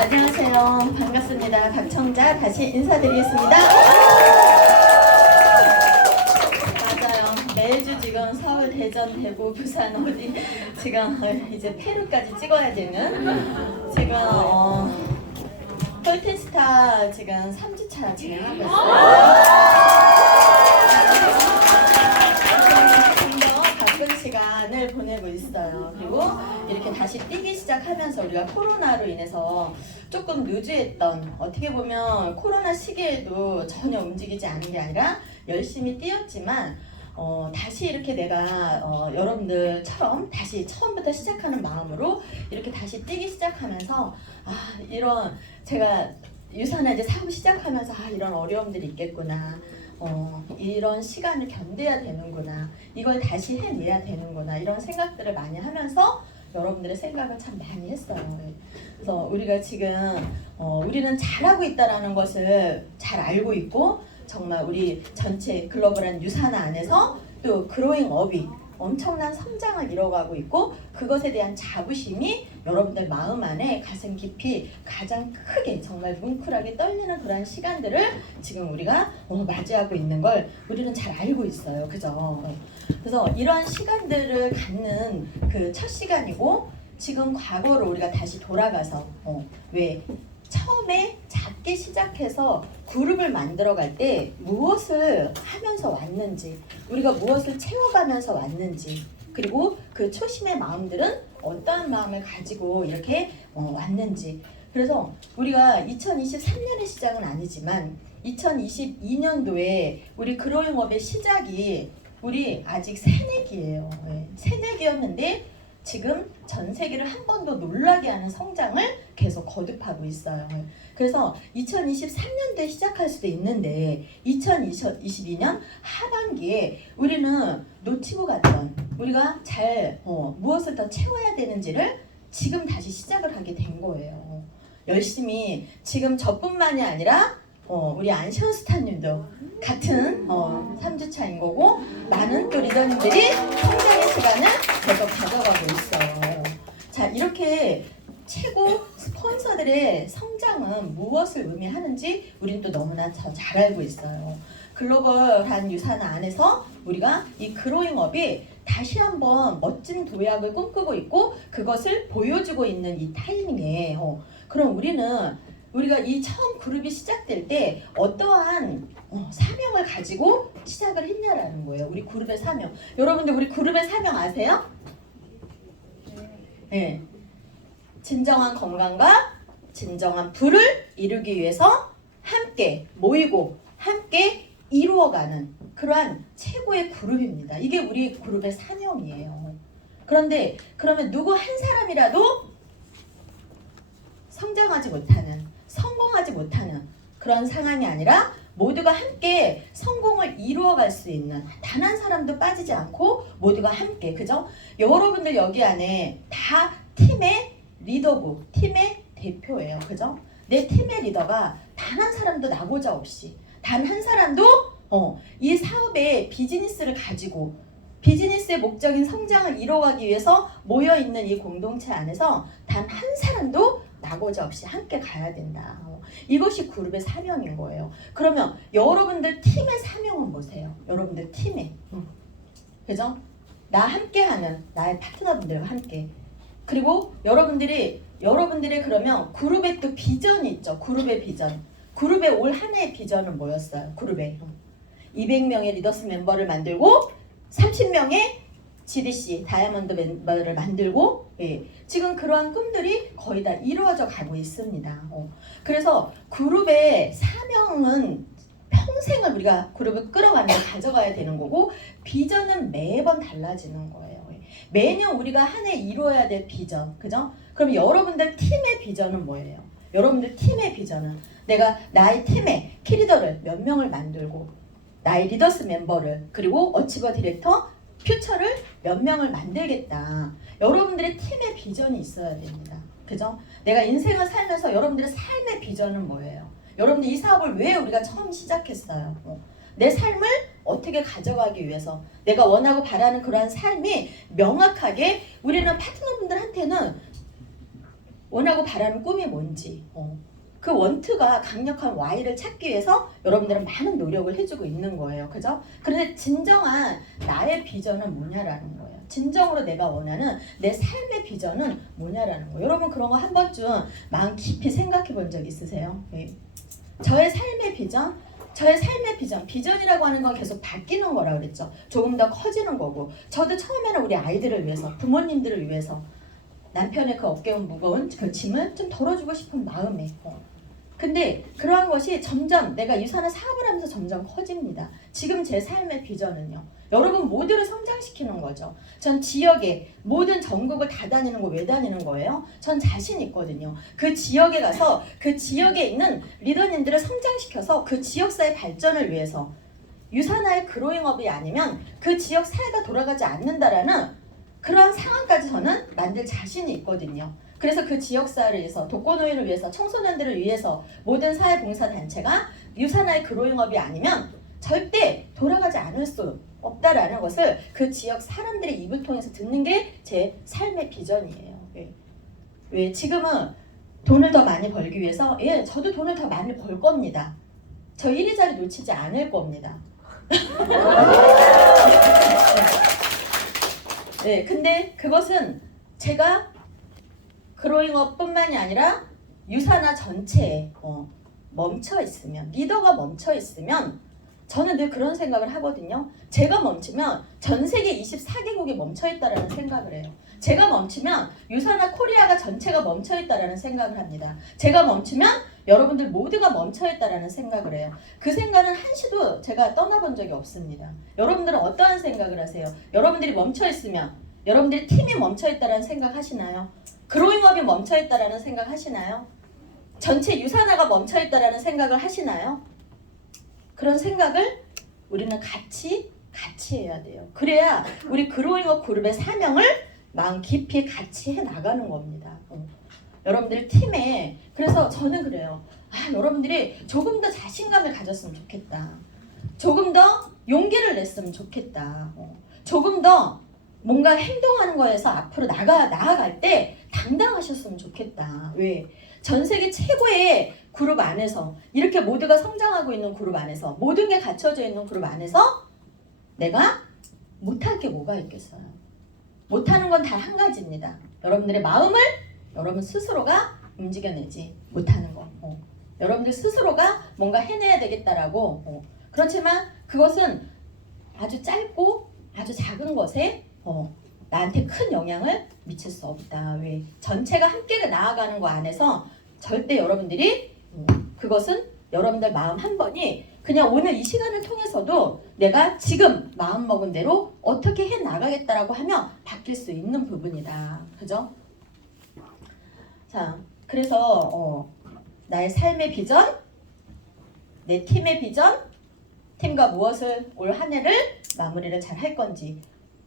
안녕하세요. 반갑습니다. 박청자 다시 인사드리겠습니다. 맞아요. 매주 지금 서울, 대전, 대구, 부산 어디 지금 이제 페루까지 찍어야 되는 지금 폴텐스타 지금 3주차 진행하고 있어요. 굉장히 바쁜 시간을 보내고 있어요. 그리고 이렇게 다시 뛰기 시작하면서 우리가 코로나로 인해서 조금 루즈했던, 어떻게 보면 코로나 시기에도 전혀 움직이지 않은 게 아니라 열심히 뛰었지만 다시 이렇게 내가 여러분들처럼 다시 처음부터 시작하는 마음으로 이렇게 다시 뛰기 시작하면서 이런 제가 유산을 이제 사고 시작하면서 이런 어려움들이 있겠구나, 이런 시간을 견뎌야 되는구나, 이걸 다시 해내야 되는구나, 이런 생각들을 많이 하면서 여러분들의 생각을 참 많이 했어요. 그래서 우리가 지금 우리는 잘하고 있다라는 것을 잘 알고 있고, 정말 우리 전체 글로벌한 유산화 안에서 또 그로잉업이 엄청난 성장을 이뤄가고 있고, 그것에 대한 자부심이 여러분들 마음 안에 가슴 깊이 가장 크게 정말 뭉클하게 떨리는 그런 시간들을 지금 우리가 맞이하고 있는 걸 우리는 잘 알고 있어요. 그죠? 그래서 이런 시간들을 갖는 그 첫 시간이고, 지금 과거로 우리가 다시 돌아가서 왜 처음에 작게 시작해서 그룹을 만들어갈 때 무엇을 하면서 왔는지, 우리가 무엇을 채워가면서 왔는지, 그리고 그 초심의 마음들은 어떠한 마음을 가지고 이렇게 왔는지. 그래서 우리가 2023년의 시작은 아니지만 2022년도에 우리 그로잉업의 시작이 우리 아직 새내기예요. 새내기였는데 지금 전 세계를 한 번 더 놀라게 하는 성장을 계속 거듭하고 있어요. 그래서 2023년도에 시작할 수도 있는데 2022년 하반기에 우리는 놓치고 갔던, 우리가 잘 무엇을 더 채워야 되는지를 지금 다시 시작을 하게 된 거예요. 열심히 지금 저뿐만이 아니라 우리 안시언스타님도 같은 3주차인 거고, 많은 또 리더님들이 성장의 시간을 계속 가져가고 있어요. 자, 이렇게 최고 스폰서들의 성장은 무엇을 의미하는지 우리는 또 너무나 잘 알고 있어요. 글로벌한 유산화 안에서 우리가 이 그로잉업이 다시 한번 멋진 도약을 꿈꾸고 있고, 그것을 보여주고 있는 이 타이밍에 그럼 우리가 이 처음 그룹이 시작될 때 어떠한 사명을 가지고 시작을 했냐라는 거예요. 우리 그룹의 사명. 여러분들 우리 그룹의 사명 아세요? 네. 진정한 건강과 진정한 부를 이루기 위해서 함께 모이고 함께 이루어가는 그러한 최고의 그룹입니다. 이게 우리 그룹의 사명이에요. 그런데 그러면 누구 한 사람이라도 성장하지 못하는, 성공하지 못하는 그런 상황이 아니라 모두가 함께 성공을 이루어갈 수 있는, 단 한 사람도 빠지지 않고 모두가 함께, 그죠? 여러분들 여기 안에 다 팀의 리더고 팀의 대표예요. 그죠? 내 팀의 리더가 단 한 사람도 나고자 없이, 단 한 사람도 이 사업의 비즈니스를 가지고 비즈니스의 목적인 성장을 이루어가기 위해서 모여있는 이 공동체 안에서 단 한 사람도 나고자 없이 함께 가야 된다. 이것이 그룹의 사명인 거예요. 그러면 여러분들 팀의 사명은 뭐세요? 여러분들 팀의 그죠? 나 함께하는 나의 파트너분들과 함께, 그리고 여러분들의 그러면 그룹의 또 비전이 있죠. 그룹의 비전. 그룹의 올 한 해의 비전은 뭐였어요? 그룹의 200명의 리더스 멤버를 만들고 30명의 GDC 다이아몬드 멤버를 만들고, 지금 그러한 꿈들이 거의 다 이루어져 가고 있습니다. 그래서 그룹의 사명은 평생을 우리가 그룹을 끌어가는, 가져가야 되는 거고, 비전은 매번 달라지는 거예요. 매년 우리가 한 해 이루어야 될 비전, 그죠? 그럼 여러분들 팀의 비전은 뭐예요? 여러분들 팀의 비전은 내가 나의 팀의 키리더를 몇 명을 만들고, 나의 리더스 멤버를, 그리고 어치버 디렉터, 퓨처를 몇 명을 만들겠다. 여러분들의 팀의 비전이 있어야 됩니다. 그죠? 내가 인생을 살면서 여러분들의 삶의 비전은 뭐예요? 여러분들 이 사업을 왜 우리가 처음 시작했어요? 내 삶을 어떻게 가져가기 위해서, 내가 원하고 바라는 그러한 삶이 명확하게, 우리는 파트너분들한테는 원하고 바라는 꿈이 뭔지, 그 원트가 강력한 Y를 찾기 위해서 여러분들은 많은 노력을 해주고 있는 거예요. 그죠? 그런데 진정한 나의 비전은 뭐냐라는 거예요. 진정으로 내가 원하는 내 삶의 비전은 뭐냐라는 거예요. 여러분 그런 거 한 번쯤 마음 깊이 생각해 본 적 있으세요? 네. 저의 삶의 비전? 저의 삶의 비전이라고 하는 건 계속 바뀌는 거라 그랬죠. 조금 더 커지는 거고, 저도 처음에는 우리 아이들을 위해서, 부모님들을 위해서 남편의 그 어깨 무거운 그 짐을 좀 덜어주고 싶은 마음에, 근데 그러한 것이 점점 내가 유산을 사업을 하면서 점점 커집니다. 지금 제 삶의 비전은요, 여러분 모두를 성장시키는 거죠. 전 지역에 모든 전국을 다 다니는 거 왜 다니는 거예요? 전 자신 있거든요. 그 지역에 가서 그 지역에 있는 리더님들을 성장시켜서 그 지역사회 발전을 위해서, 유산화의 그로잉업이 아니면 그 지역 사회가 돌아가지 않는다라는 그러한 상황까지 저는 만들 자신이 있거든요. 그래서 그 지역사회를 위해서, 독거노인을 위해서, 청소년들을 위해서 모든 사회봉사단체가 유산화의 그로잉업이 아니면 절대 돌아가지 않을 수 없다라는 것을 그 지역 사람들의 입을 통해서 듣는 게 제 삶의 비전이에요. 왜 지금은 돈을 더 많이 벌기 위해서, 저도 돈을 더 많이 벌 겁니다. 저 1위 자리 놓치지 않을 겁니다. 네, 근데 그것은 제가 그로잉업뿐만이 아니라 유산화 전체에 멈춰 있으면, 리더가 멈춰 있으면, 저는 늘 그런 생각을 하거든요. 제가 멈추면 전 세계 24개국이 멈춰 있다라는 생각을 해요. 제가 멈추면 유산화 코리아가 전체가 멈춰 있다라는 생각을 합니다. 제가 멈추면 여러분들 모두가 멈춰 있다라는 생각을 해요. 그 생각은 한시도 제가 떠나본 적이 없습니다. 여러분들은 어떠한 생각을 하세요? 여러분들이 멈춰 있으면, 여러분들이 팀이 멈춰 있다라는 생각 하시나요? 그로잉업이 멈춰 있다라는 생각 하시나요? 전체 유산화가 멈춰 있다라는 생각을 하시나요? 그런 생각을 우리는 같이 해야 돼요. 그래야 우리 그로잉업 그룹의 사명을 마음 깊이 같이 해 나가는 겁니다. 여러분들 팀에, 그래서 저는 그래요. 여러분들이 조금 더 자신감을 가졌으면 좋겠다. 조금 더 용기를 냈으면 좋겠다. 조금 더 뭔가 행동하는 거에서 앞으로 나아갈 때 당당하셨으면 좋겠다. 왜? 전 세계 최고의 그룹 안에서, 이렇게 모두가 성장하고 있는 그룹 안에서, 모든 게 갖춰져 있는 그룹 안에서 내가 못할 게 뭐가 있겠어요? 못하는 건 단 한 가지입니다. 여러분들의 마음을 여러분 스스로가 움직여내지 못하는 거. 여러분들 스스로가 뭔가 해내야 되겠다라고. 그렇지만 그것은 아주 짧고 아주 작은 것에 나한테 큰 영향을 미칠 수 없다. 왜? 전체가 함께 나아가는 거 안에서 절대 여러분들이 그것은 여러분들 마음 한 번이 그냥 오늘 이 시간을 통해서도 내가 지금 마음 먹은 대로 어떻게 해 나가겠다라고 하면 바뀔 수 있는 부분이다. 그죠? 자, 그래서 나의 삶의 비전, 내 팀의 비전, 팀과 무엇을 올 한 해를 마무리를 잘 할 건지,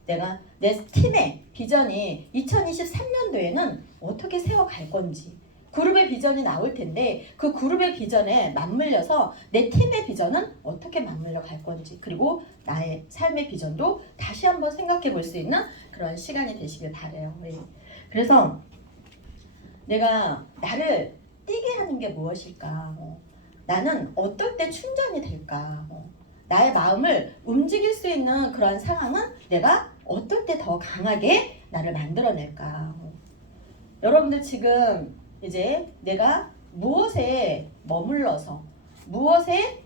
내가 내 팀의 비전이 2023년도에는 어떻게 세워갈 건지, 그룹의 비전이 나올 텐데 그 그룹의 비전에 맞물려서 내 팀의 비전은 어떻게 맞물려 갈 건지, 그리고 나의 삶의 비전도 다시 한번 생각해 볼 수 있는 그런 시간이 되시길 바라요. 그래서 내가 나를 뛰게 하는 게 무엇일까? 나는 어떨 때 충전이 될까? 나의 마음을 움직일 수 있는 그런 상황은 내가 어떨 때 더 강하게 나를 만들어낼까? 여러분들 지금 이제 내가 무엇에 머물러서, 무엇에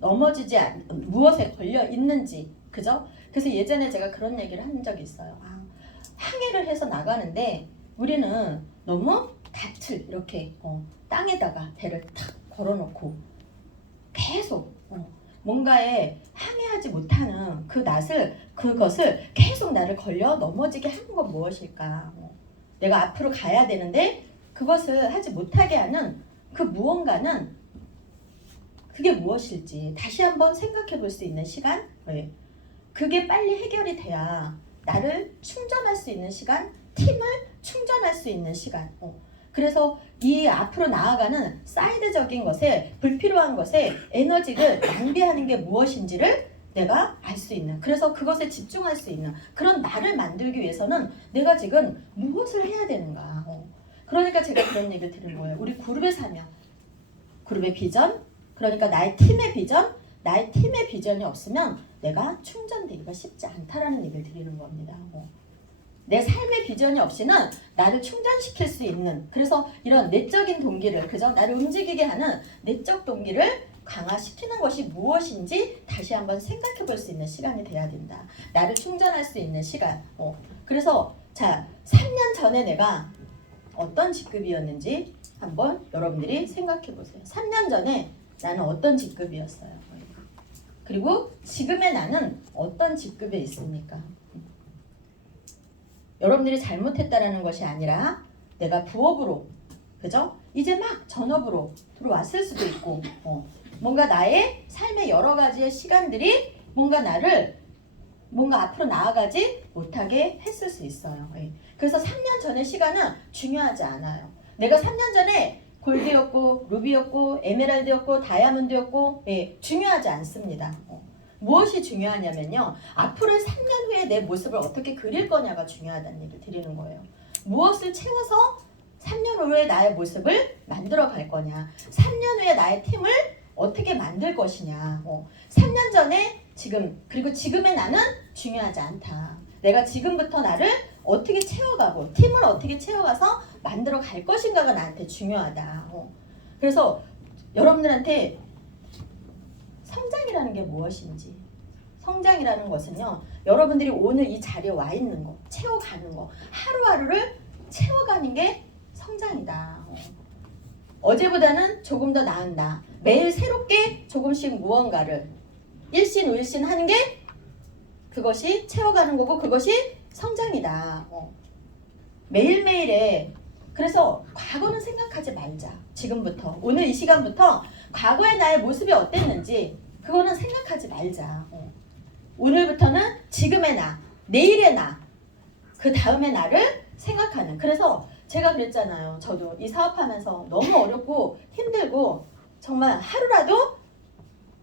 무엇에 걸려 있는지, 그죠? 그래서 예전에 제가 그런 얘기를 한 적이 있어요. 항해를 해서 나가는데 우리는 너무 닻을 이렇게 땅에다가 배를 탁 걸어놓고 계속 뭔가에 항해하지 못하는 그것을 계속 나를 걸려 넘어지게 하는 건 무엇일까? 내가 앞으로 가야 되는데 그것을 하지 못하게 하는 그 무언가는 그게 무엇일지 다시 한번 생각해 볼 수 있는 시간? 그게 빨리 해결이 돼야 나를 충전할 수 있는 시간, 팀을 충전할 수 있는 시간. 그래서 이 앞으로 나아가는 사이드적인 것에, 불필요한 것에 에너지를 낭비하는 게 무엇인지를 내가 알 수 있는, 그래서 그것에 집중할 수 있는 그런 나를 만들기 위해서는 내가 지금 무엇을 해야 되는가? 그러니까 제가 그런 얘기를 드린 거예요. 우리 그룹의 사명, 그룹의 비전, 그러니까 나의 팀의 비전, 나의 팀의 비전이 없으면 내가 충전되기가 쉽지 않다라는 얘기를 드리는 겁니다. 내 삶의 비전이 없이는 나를 충전시킬 수 있는, 그래서 이런 내적인 동기를, 그죠? 나를 움직이게 하는 내적 동기를 강화시키는 것이 무엇인지 다시 한번 생각해 볼 수 있는 시간이 돼야 된다. 나를 충전할 수 있는 시간. 그래서 자, 3년 전에 내가 어떤 직급이었는지 한번 여러분들이 생각해 보세요. 3년 전에 나는 어떤 직급이었어요? 그리고 지금의 나는 어떤 직급에 있습니까? 여러분들이 잘못했다라는 것이 아니라 내가 부업으로, 그죠? 이제 막 전업으로 들어왔을 수도 있고, 뭔가 나의 삶의 여러 가지의 시간들이 뭔가 나를 뭔가 앞으로 나아가지 못하게 했을 수 있어요. 그래서 3년 전의 시간은 중요하지 않아요. 내가 3년 전에 골드였고 루비였고 에메랄드였고 다이아몬드였고 중요하지 않습니다. 무엇이 중요하냐면요. 앞으로의 3년 후에 내 모습을 어떻게 그릴 거냐가 중요하다는 얘기를 드리는 거예요. 무엇을 채워서 3년 후에 나의 모습을 만들어 갈 거냐. 3년 후에 나의 팀을 어떻게 만들 것이냐. 3년 전에 지금, 그리고 지금의 나는 중요하지 않다. 내가 지금부터 나를 어떻게 채워가고 팀을 어떻게 채워가서 만들어 갈 것인가가 나한테 중요하다. 그래서 여러분들한테 성장이라는 게 무엇인지, 성장이라는 것은요, 여러분들이 오늘 이 자리에 와 있는 거, 채워가는 거, 하루하루를 채워가는 게 성장이다. 어제보다는 조금 더 나은 나, 매일 새롭게 조금씩 무언가를 일신일신 하는 게 그것이 채워가는 거고, 그것이 성장이다. 매일매일에, 그래서 과거는 생각하지 말자. 지금부터, 오늘 이 시간부터 과거의 나의 모습이 어땠는지 그거는 생각하지 말자. 오늘부터는 지금의 나, 내일의 나, 그 다음의 나를 생각하는. 그래서 제가 그랬잖아요. 저도 이 사업하면서 너무 어렵고 힘들고 정말 하루라도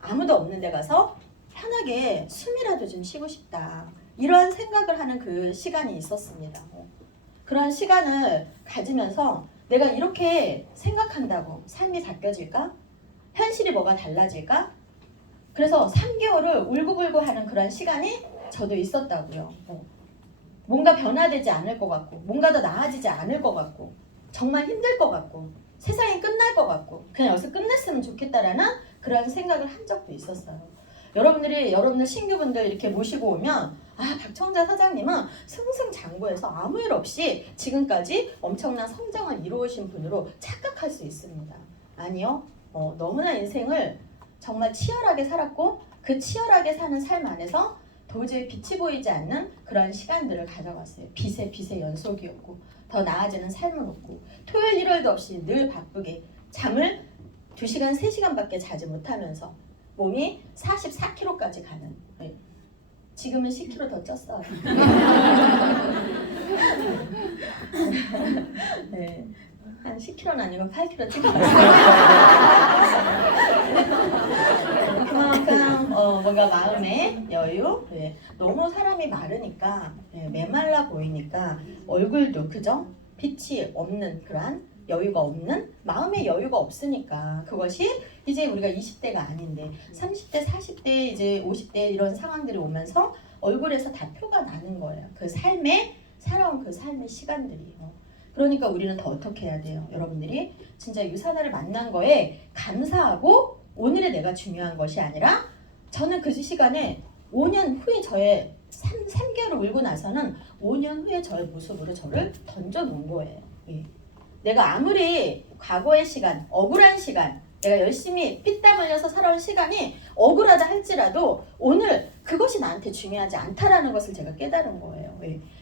아무도 없는 데 가서 편하게 숨이라도 좀 쉬고 싶다. 이런 생각을 하는 그 시간이 있었습니다. 그런 시간을 가지면서 내가 이렇게 생각한다고 삶이 바뀌어질까? 현실이 뭐가 달라질까? 그래서 3개월을 울고불고 하는 그런 시간이 저도 있었다고요. 뭔가 변화되지 않을 것 같고, 뭔가 더 나아지지 않을 것 같고, 정말 힘들 것 같고, 세상이 끝날 것 같고, 그냥 여기서 끝냈으면 좋겠다라는 그런 생각을 한 적도 있었어요. 여러분들 신규분들 이렇게 모시고 오면, 아, 박청자 사장님은 승승장구해서 아무 일 없이 지금까지 엄청난 성장을 이루어오신 분으로 착각할 수 있습니다. 아니요. 너무나 인생을 정말 치열하게 살았고, 그 치열하게 사는 삶 안에서 도저히 빛이 보이지 않는 그런 시간들을 가져갔어요. 빛의 연속이었고, 더 나아지는 삶은 없고, 토요일 일요일도 없이 늘 바쁘게 잠을 2시간 3시간밖에 자지 못하면서 몸이 44kg까지 가는, 지금은 10kg 더 쪘어요. 네, 한 10kg는 아니고 8kg 찌었어요. 그만큼 뭔가 마음의 여유, 너무 사람이 마르니까, 메말라 보이니까 얼굴도, 그죠? 빛이 없는, 그러한 여유가 없는, 마음의 여유가 없으니까 그것이 이제 우리가 20대가 아닌데 30대, 40대, 이제 50대 이런 상황들이 오면서 얼굴에서 다 표가 나는 거예요. 그 삶에 살아온 그 삶의 시간들이요. 그러니까 우리는 더 어떻게 해야 돼요? 여러분들이 진짜 유사나를 만난 거에 감사하고, 오늘의 내가 중요한 것이 아니라, 저는 그 시간에 5년 후에 저의 3개월을 울고 나서는 5년 후에 저의 모습으로 저를 던져놓은 거예요. 내가 아무리 과거의 시간, 억울한 시간, 내가 열심히 피땀 흘려서 살아온 시간이 억울하다 할지라도 오늘 그것이 나한테 중요하지 않다라는 것을 제가 깨달은 거예요.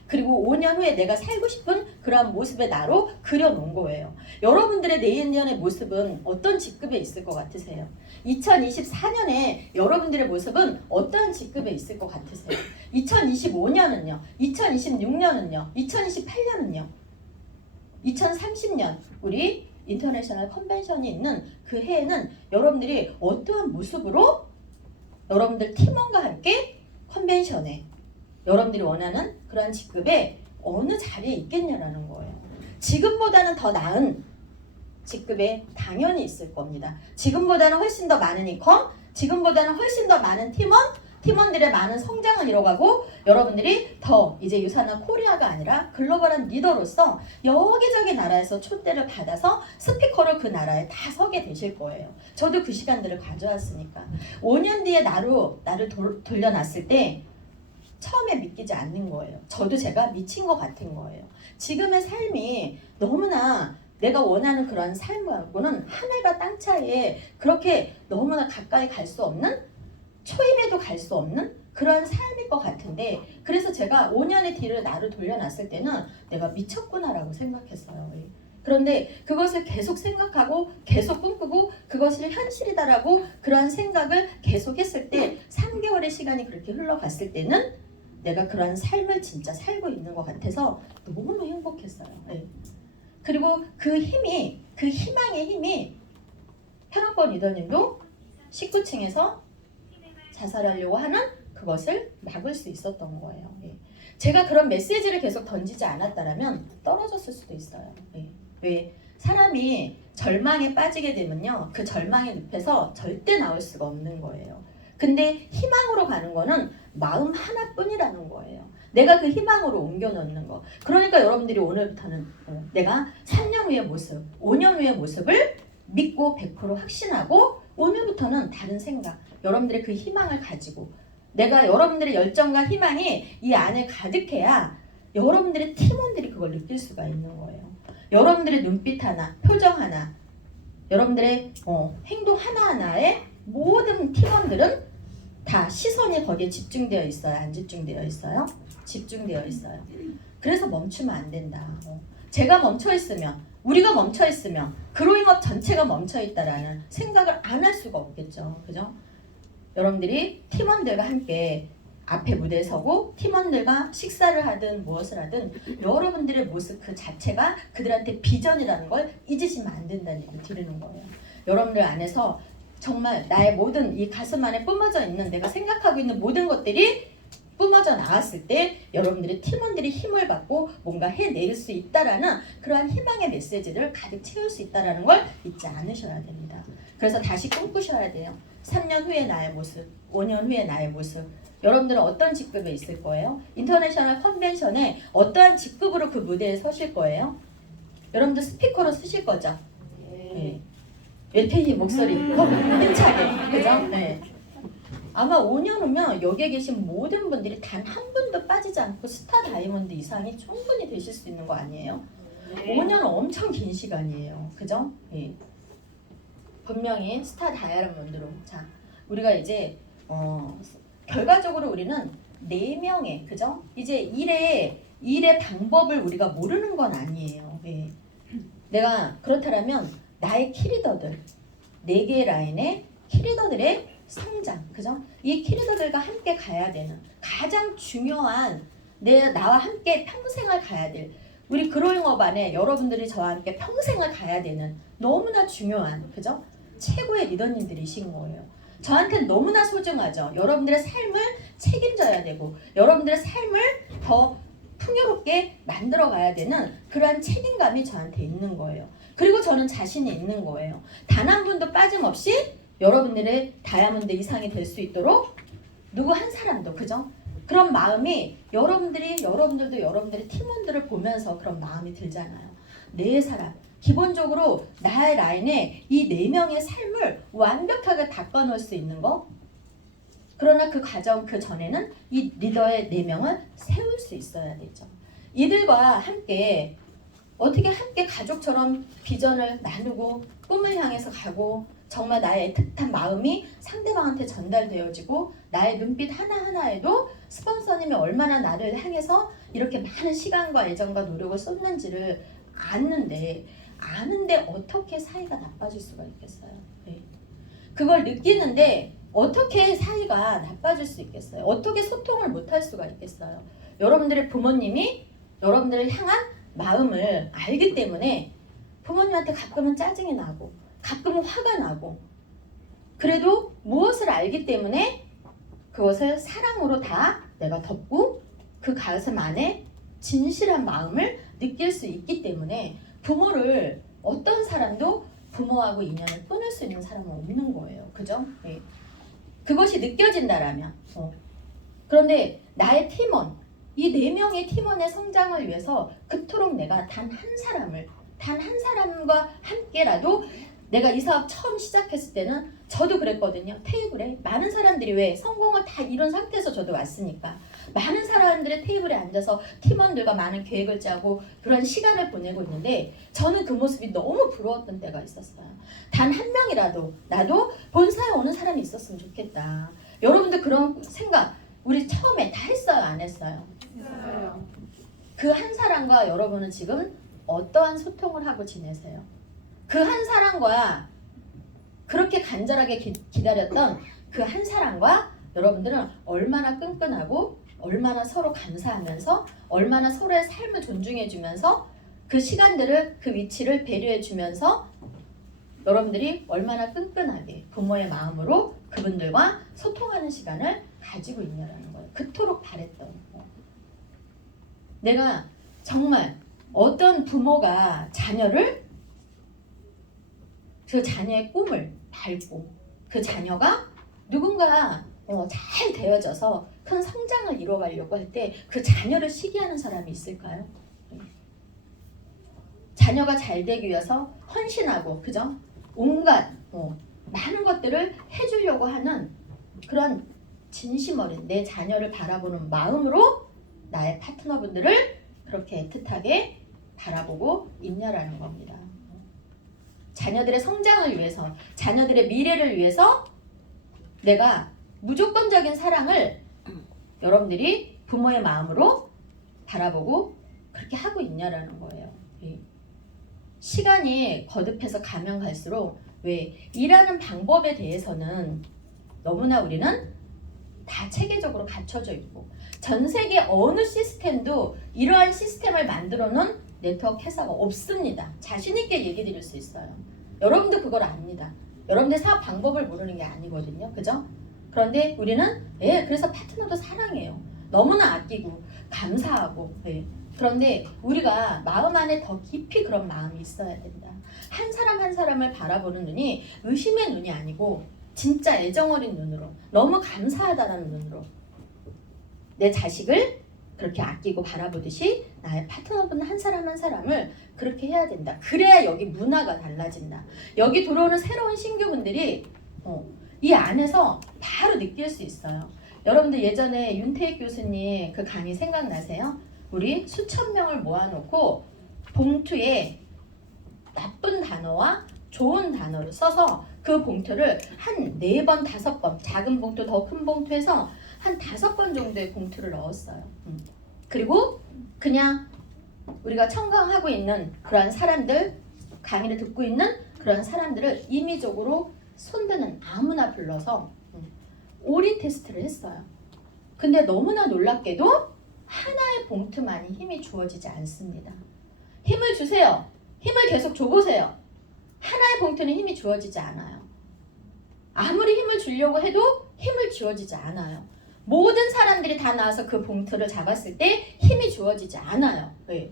그리고 5년 후에 내가 살고 싶은 그런 모습의 나로 그려놓은 거예요. 여러분들의 내년의 모습은 어떤 직급에 있을 것 같으세요? 2024년에 여러분들의 모습은 어떤 직급에 있을 것 같으세요? 2025년은요? 2026년은요? 2028년은요? 2030년 우리 인터내셔널 컨벤션이 있는 그 해에는 여러분들이 어떠한 모습으로 여러분들 팀원과 함께 컨벤션에 여러분들이 원하는 그런 직급에 어느 자리에 있겠냐라는 거예요. 지금보다는 더 나은 직급에 당연히 있을 겁니다. 지금보다는 훨씬 더 많은 인컴, 지금보다는 훨씬 더 많은 팀원들의 많은 성장을 이뤄가고 여러분들이 더 이제 유산한 코리아가 아니라 글로벌한 리더로서 여기저기 나라에서 초대를 받아서 스피커로 그 나라에 다 서게 되실 거예요. 저도 그 시간들을 가져왔으니까. 5년 뒤에 나를 돌려놨을 때 처음에 믿기지 않는 거예요. 저도 제가 미친 것 같은 거예요. 지금의 삶이 너무나 내가 원하는 그런 삶하고는 하늘과 땅 차이에 그렇게 너무나 가까이 갈 수 없는, 초입에도 갈 수 없는 그런 삶일 것 같은데, 그래서 제가 5년의 뒤를 나를 돌려놨을 때는 내가 미쳤구나라고 생각했어요. 그런데 그것을 계속 생각하고 계속 꿈꾸고 그것을 현실이다라고 그런 생각을 계속 했을 때 3개월의 시간이 그렇게 흘러갔을 때는 내가 그런 삶을 진짜 살고 있는 것 같아서 너무 행복했어요. 그리고 그 힘이, 그 희망의 힘이 현업권 리더님도 19층에서 자살하려고 하는 그것을 막을 수 있었던 거예요. 제가 그런 메시지를 계속 던지지 않았다면 떨어졌을 수도 있어요. 왜? 사람이 절망에 빠지게 되면요, 그 절망의 늪에서 절대 나올 수가 없는 거예요. 근데 희망으로 가는 거는 마음 하나뿐이라는 거예요. 내가 그 희망으로 옮겨 넣는 거. 그러니까 여러분들이 오늘부터는 내가 3년 후의 모습, 5년 후의 모습을 믿고 100% 확신하고 오늘부터는 다른 생각, 여러분들의 그 희망을 가지고 내가 여러분들의 열정과 희망이 이 안에 가득해야 여러분들의 팀원들이 그걸 느낄 수가 있는 거예요. 여러분들의 눈빛 하나, 표정 하나, 여러분들의 행동 하나하나에 모든 팀원들은 다 시선이 거기에 집중되어 있어요? 안 집중되어 있어요? 집중되어 있어요. 그래서 멈추면 안 된다. 제가 멈춰 있으면, 우리가 멈춰 있으면 그로잉업 전체가 멈춰 있다라는 생각을 안 할 수가 없겠죠. 그죠? 여러분들이 팀원들과 함께 앞에 무대에 서고 팀원들과 식사를 하든 무엇을 하든 여러분들의 모습 그 자체가 그들한테 비전이라는 걸 잊으시면 안 된다는 얘기를 드리는 거예요. 여러분들 안에서 정말 나의 모든 이 가슴 안에 뿜어져 있는, 내가 생각하고 있는 모든 것들이 뿜어져 나왔을 때 여러분들의 팀원들이 힘을 받고 뭔가 해낼 수 있다라는 그러한 희망의 메시지를 가득 채울 수 있다라는 걸 잊지 않으셔야 됩니다. 그래서 다시 꿈꾸셔야 돼요. 3년 후의 나의 모습, 5년 후의 나의 모습. 여러분들은 어떤 직급에 있을 거예요? 인터내셔널 컨벤션에 어떠한 직급으로 그 무대에 서실 거예요? 여러분들 스피커로 쓰실 거죠? 네. 외태희 목소리 힘차게, 그죠? 네. 아마 5년 후면 여기에 계신 모든 분들이 단 한 분도 빠지지 않고 스타 다이아몬드 이상이 충분히 되실 수 있는 거 아니에요? 5년은 엄청 긴 시간이에요. 그죠? 예. 분명히 스타 다이아몬드로. 자, 우리가 이제 결과적으로 우리는 4명의, 그죠? 이제 일의 방법을 우리가 모르는 건 아니에요. 예. 내가 그렇다면 나의 키리더들, 4개의 라인의 키리더들의 성장, 그죠? 이 키리더들과 함께 가야 되는 가장 중요한, 나와 함께 평생을 가야 될, 우리 그로잉업 안에 여러분들이 저와 함께 평생을 가야 되는 너무나 중요한, 그죠? 최고의 리더님들이신 거예요. 저한테는 너무나 소중하죠. 여러분들의 삶을 책임져야 되고 여러분들의 삶을 더 풍요롭게 만들어 가야 되는 그러한 책임감이 저한테 있는 거예요. 그리고 저는 자신이 있는 거예요. 단 한 분도 빠짐없이 여러분들의 다이아몬드 이상이 될 수 있도록 누구 한 사람도, 그죠? 그런 마음이 여러분들도 여러분들의 팀원들을 보면서 그런 마음이 들잖아요. 4사람, 기본적으로 나의 라인에 이 4명의 삶을 완벽하게 바꿔놓을 수 있는 거. 그러나 그 과정, 그 전에는 이 리더의 4명을 세울 수 있어야 되죠. 이들과 함께 어떻게 함께 가족처럼 비전을 나누고 꿈을 향해서 가고 정말 나의 애틋한 마음이 상대방한테 전달되어지고 나의 눈빛 하나하나에도 스폰서님이 얼마나 나를 향해서 이렇게 많은 시간과 애정과 노력을 쏟는지를 아는데 어떻게 사이가 나빠질 수가 있겠어요? 네. 그걸 느끼는데 어떻게 사이가 나빠질 수 있겠어요? 어떻게 소통을 못할 수가 있겠어요? 여러분들의 부모님이 여러분들을 향한 마음을 알기 때문에 부모님한테 가끔은 짜증이 나고 가끔은 화가 나고, 그래도 무엇을 알기 때문에 그것을 사랑으로 다 내가 덮고 그 가슴 안에 진실한 마음을 느낄 수 있기 때문에 부모를 어떤 사람도 부모하고 인연을 끊을 수 있는 사람은 없는 거예요. 그죠? 네. 그것이 느껴진다라면. 그런데 나의 팀원, 이 4명의 팀원의 성장을 위해서 그토록 내가 단 한 사람과 함께라도 내가 이 사업 처음 시작했을 때는 저도 그랬거든요. 테이블에 많은 사람들이 왜 성공을 다 이룬 상태에서 저도 왔으니까 많은 사람들의 테이블에 앉아서 팀원들과 많은 계획을 짜고 그런 시간을 보내고 있는데 저는 그 모습이 너무 부러웠던 때가 있었어요. 단 한 명이라도 나도 본사에 오는 사람이 있었으면 좋겠다. 여러분들 그런 생각 우리 처음에 다 했어요? 안 했어요? 했어요. 그 한 사람과 여러분은 지금 어떠한 소통을 하고 지내세요? 그 한 사람과 그렇게 간절하게 기다렸던 그 한 사람과 여러분들은 얼마나 끈끈하고 얼마나 서로 감사하면서 얼마나 서로의 삶을 존중해주면서 그 시간들을 그 위치를 배려해주면서 여러분들이 얼마나 끈끈하게 부모의 마음으로 그분들과 소통하는 시간을 가지고 있냐라는 거예요. 그토록 바랬던 거. 내가 정말 어떤 부모가 자녀를 그 자녀의 꿈을 밟고 그 자녀가 누군가 잘 되어져서 큰 성장을 이뤄가려고 할 때 그 자녀를 시기하는 사람이 있을까요? 자녀가 잘 되기 위해서 헌신하고 그죠? 온갖 많은 것들을 해주려고 하는 그런 진심 어린 내 자녀를 바라보는 마음으로 나의 파트너분들을 그렇게 애틋하게 바라보고 있냐라는 겁니다. 자녀들의 성장을 위해서, 자녀들의 미래를 위해서 내가 무조건적인 사랑을 여러분들이 부모의 마음으로 바라보고 그렇게 하고 있냐라는 거예요. 시간이 거듭해서 가면 갈수록 왜 일하는 방법에 대해서는 너무나 우리는 다 체계적으로 갖춰져 있고 전 세계 어느 시스템도 이러한 시스템을 만들어 놓은 네트워크 회사가 없습니다. 자신 있게 얘기 드릴 수 있어요. 여러분도 그걸 압니다. 여러분들 사업 방법을 모르는 게 아니거든요. 그죠? 그런데 우리는 그래서 파트너도 사랑해요. 너무나 아끼고 감사하고 그런데 우리가 마음 안에 더 깊이 그런 마음이 있어야 된다. 한 사람 한 사람을 바라보는 눈이 의심의 눈이 아니고 진짜 애정 어린 눈으로 너무 감사하다는 눈으로 내 자식을 그렇게 아끼고 바라보듯이 나의 파트너분 한 사람 한 사람을 그렇게 해야 된다. 그래야 여기 문화가 달라진다. 여기 들어오는 새로운 신규분들이 이 안에서 바로 느낄 수 있어요. 여러분들 예전에 윤태익 교수님 그 강의 생각나세요? 우리 수천 명을 모아놓고 봉투에 나쁜 단어와 좋은 단어를 써서 그 봉투를 한 4번, 5번 작은 봉투, 더 큰 봉투에서 한 5번 정도의 봉투를 넣었어요. 그리고 그냥 우리가 청강하고 있는 그런 사람들, 강의를 듣고 있는 그런 사람들을 임의적으로 손드는 아무나 불러서 오리 테스트를 했어요. 근데 너무나 놀랍게도 하나의 봉투만이 힘이 주어지지 않습니다. 힘을 주세요. 힘을 계속 줘보세요. 하나의 봉투는 힘이 주어지지 않아요. 아무리 힘을 주려고 해도 힘을 주어지지 않아요. 모든 사람들이 다 나와서 그 봉투를 잡았을 때 힘이 주어지지 않아요. 왜?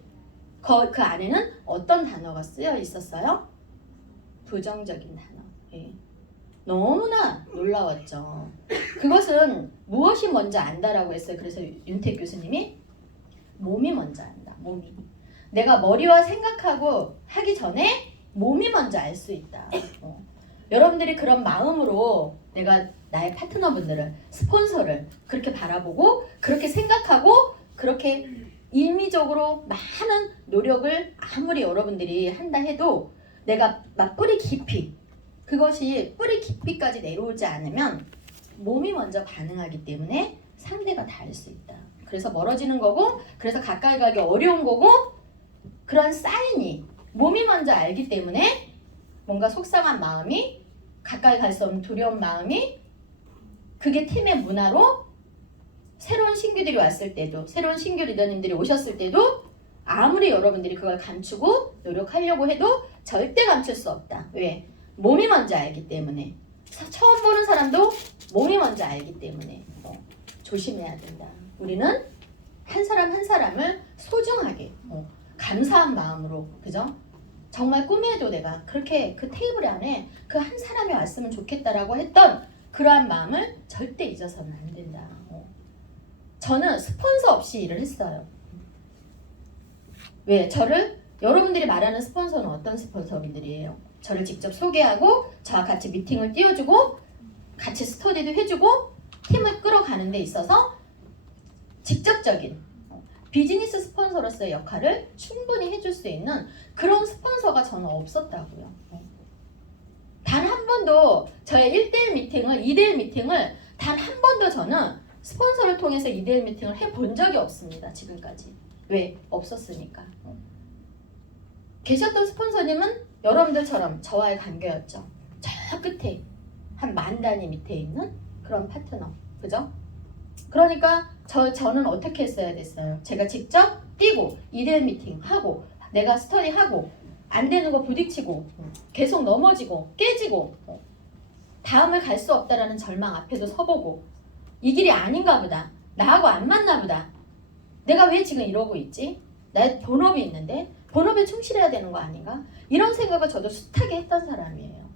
그 안에는 어떤 단어가 쓰여 있었어요? 부정적인 단어. 너무나 놀라웠죠. 그것은 무엇이 먼저 안다라고 했어요. 그래서 윤택 교수님이 몸이 먼저 안다. 몸이. 내가 머리와 생각하고 하기 전에 몸이 먼저 알 수 있다. 여러분들이 그런 마음으로 내가 나의 파트너분들을, 스폰서를 그렇게 바라보고 그렇게 생각하고 그렇게 일미적으로 많은 노력을 아무리 여러분들이 한다 해도 내가 막 뿌리 깊이 그것이 뿌리 깊이까지 내려오지 않으면 몸이 먼저 반응하기 때문에 상대가 닿을 수 있다. 그래서 멀어지는 거고 그래서 가까이 가기 어려운 거고 그런 사인이 몸이 먼저 알기 때문에 뭔가 속상한 마음이 가까이 갈 수 없는 두려운 마음이 그게 팀의 문화로 새로운 신규들이 왔을 때도 새로운 신규 리더님들이 오셨을 때도 아무리 여러분들이 그걸 감추고 노력하려고 해도 절대 감출 수 없다. 왜? 몸이 먼저 알기 때문에 처음 보는 사람도 몸이 먼저 알기 때문에 조심해야 된다. 우리는 한 사람 한 사람을 소중하게 감사한 마음으로, 그죠? 정말 꿈에도 내가 그렇게 그 테이블 안에 그 한 사람이 왔으면 좋겠다라고 했던 그러한 마음을 절대 잊어서는 안 된다. 저는 스폰서 없이 일을 했어요. 왜? 여러분들이 말하는 스폰서는 어떤 스폰서분들이에요? 저를 직접 소개하고 저와 같이 미팅을 띄워주고 같이 스터디도 해주고 팀을 끌어가는 데 있어서 직접적인 비즈니스 스폰서로서의 역할을 충분히 해줄 수 있는 그런 스폰서가 저는 없었다고요. 단 한 번도 저의 1대1 미팅을, 2대1 미팅을 단 한 번도 저는 스폰서를 통해서 2대1 미팅을 해본 적이 없습니다. 지금까지. 왜? 없었으니까. 계셨던 스폰서님은 여러분들처럼 저와의 관계였죠. 저 끝에 한 10,000단위 밑에 있는 그런 파트너. 그죠? 그러니까 저는 어떻게 했어야 됐어요? 제가 직접 뛰고 2대1 미팅하고 내가 스터디하고 안 되는 거 부딪히고 계속 넘어지고 깨지고 다음을 갈 수 없다라는 절망 앞에도 서보고 이 길이 아닌가 보다. 나하고 안 맞나 보다. 내가 왜 지금 이러고 있지? 나의 본업이 있는데 본업에 충실해야 되는 거 아닌가? 이런 생각을 저도 숱하게 했던 사람이에요.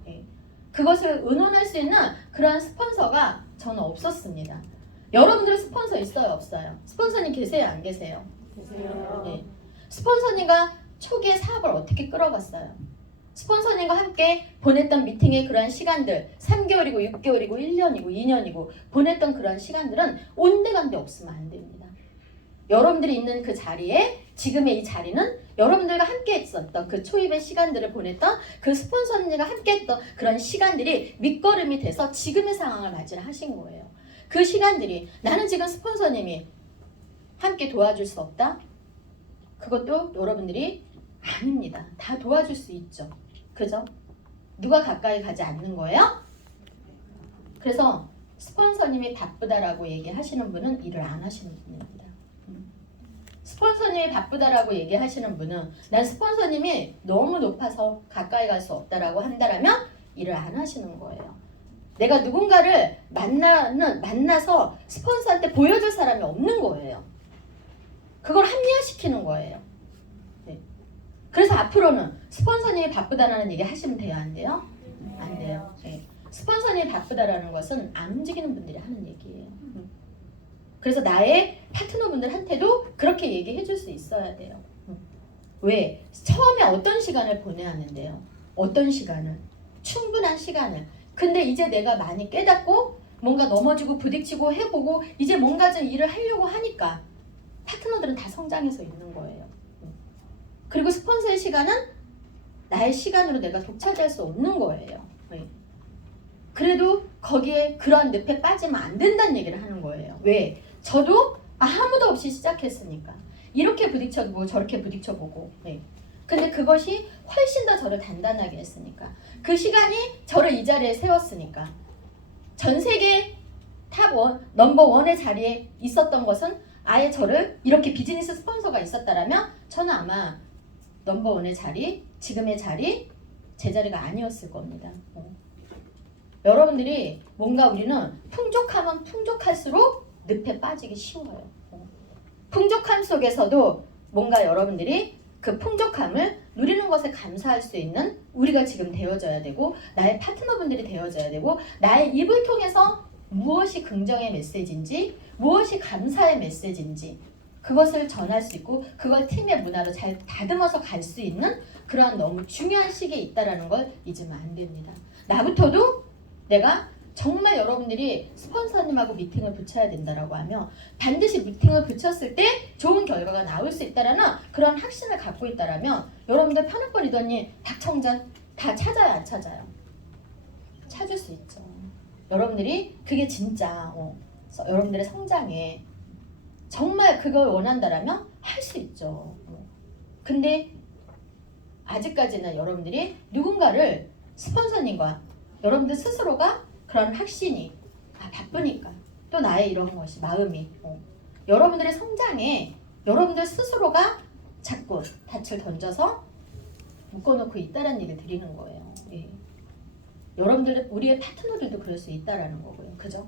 그것을 의논할 수 있는 그러한 스폰서가 저는 없었습니다. 여러분들은 스폰서 있어요? 없어요? 스폰서님 계세요? 안 계세요? 계세요. 네. 스폰서님과 초기에 사업을 어떻게 끌어갔어요? 스폰서님과 함께 보냈던 미팅의 그러한 시간들 3개월이고 6개월이고 1년이고 2년이고 보냈던 그러한 시간들은 온데간데 없으면 안 됩니다. 여러분들이 있는 그 자리에 지금의 이 자리는 여러분들과 함께 했었던 그 초입의 시간들을 보냈던 그 스폰서님과 함께 했던 그런 시간들이 밑거름이 돼서 지금의 상황을 맞이를 하신 거예요. 그 시간들이 나는 지금 스폰서님이 함께 도와줄 수 없다? 그것도 여러분들이 아닙니다. 다 도와줄 수 있죠. 그죠? 누가 가까이 가지 않는 거예요? 그래서 스폰서님이 바쁘다라고 얘기하시는 분은 일을 안 하시는 분입니다. 스폰서님이 바쁘다라고 얘기하시는 분은 난 스폰서님이 너무 높아서 가까이 갈 수 없다라고 한다라면 일을 안 하시는 거예요. 내가 누군가를 만나서 스폰서한테 보여줄 사람이 없는 거예요. 그걸 합리화시키는 거예요. 네. 그래서 앞으로는 스폰서님이 바쁘다라는 얘기 하시면 돼요? 안 돼요? 안 돼요. 네. 스폰서님이 바쁘다라는 것은 안 움직이는 분들이 하는 얘기예요. 그래서 나의 파트너분들한테도 그렇게 얘기해 줄 수 있어야 돼요. 왜? 처음에 어떤 시간을 보내야 하는데요? 어떤 시간을? 충분한 시간을. 근데 이제 내가 많이 깨닫고 뭔가 넘어지고 부딪히고 해보고 이제 뭔가 좀 일을 하려고 하니까 파트너들은 다 성장해서 있는 거예요. 그리고 스폰서의 시간은 나의 시간으로 내가 독차지할 수 없는 거예요. 그래도 거기에 그런 늪에 빠지면 안 된다는 얘기를 하는 거예요. 왜? 저도 아무도 없이 시작했으니까 이렇게 부딪혀보고 저렇게 부딪혀보고 근데 그것이 훨씬 더 저를 단단하게 했으니까 그 시간이 저를 이 자리에 세웠으니까 전 세계 탑 넘버 원의 자리에 있었던 것은 아예 저를 이렇게 비즈니스 스폰서가 있었다라면 저는 아마 넘버 원의 자리, 지금의 자리, 제 자리가 아니었을 겁니다. 여러분들이 뭔가 우리는 풍족하면 풍족할수록 늪에 빠지기 쉬워요. 풍족함 속에서도 뭔가 여러분들이 그 풍족함을 누리는 것에 감사할 수 있는 우리가 지금 되어져야 되고 나의 파트너분들이 되어져야 되고 나의 입을 통해서 무엇이 긍정의 메시지인지 무엇이 감사의 메시지인지 그것을 전할 수 있고 그걸 팀의 문화로 잘 다듬어서 갈 수 있는 그러한 너무 중요한 시기에 있다는 걸 잊으면 안 됩니다. 나부터도 내가 정말 여러분들이 스폰서님하고 미팅을 붙여야 된다라고 하면 반드시 미팅을 붙였을 때 좋은 결과가 나올 수 있다라는 그런 확신을 갖고 있다라면 여러분들 편한번 리더님 닥청전 다 찾아요 안 찾아요? 찾을 수 있죠. 여러분들이 그게 진짜 여러분들의 성장에 정말 그걸 원한다라면 할 수 있죠. 근데 아직까지는 여러분들이 누군가를 스폰서님과 여러분들 스스로가 그런 확신이 바쁘니까 또 나의 이런 것이 마음이 여러분들의 성장에 여러분들 스스로가 자꾸 닻을 던져서 묶어놓고 있다라는 얘기를 드리는 거예요. 예. 여러분들 우리의 파트너들도 그럴 수 있다라는 거고요. 그죠?